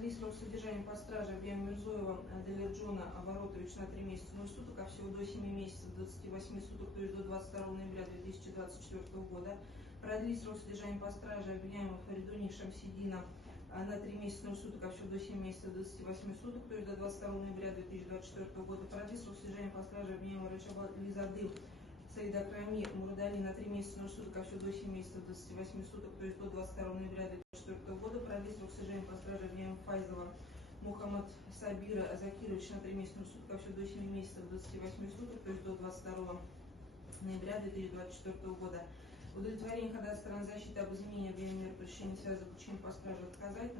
Продлить срок содержания под стражей обвиняемого Мирзоева Далерджона Оборотовича на 3 месяца 0 суток, а всего до 7 месяцев 28 суток, то есть до 22 ноября 2024 года. Продлить срок содержания под стражей обвиняемого Фаридуни Шамсидина на 3 месяца 0 суток, а всего до 7 месяцев 28 суток, то есть до 22 ноября 2024 года. Продлить срок содержания под стражей обвиняемого Рачаба Лизады Саидакрами Мурадали на 3 месяца 0 суток, а всего до 7 месяцев 28 суток, то есть до 22 ноября 2024 года. Продлить срок содержания под стражей обвиняемого Файзова Мухаммад Сабира Закирович на 3 месяца 0 суток, а всего до 7 месяцев 28 суток, то есть до 22 ноября 2024 года. Удовлетворение ходатайства сторон защиты об изменении обвинения мер пресечения связи заключения по страже отказать.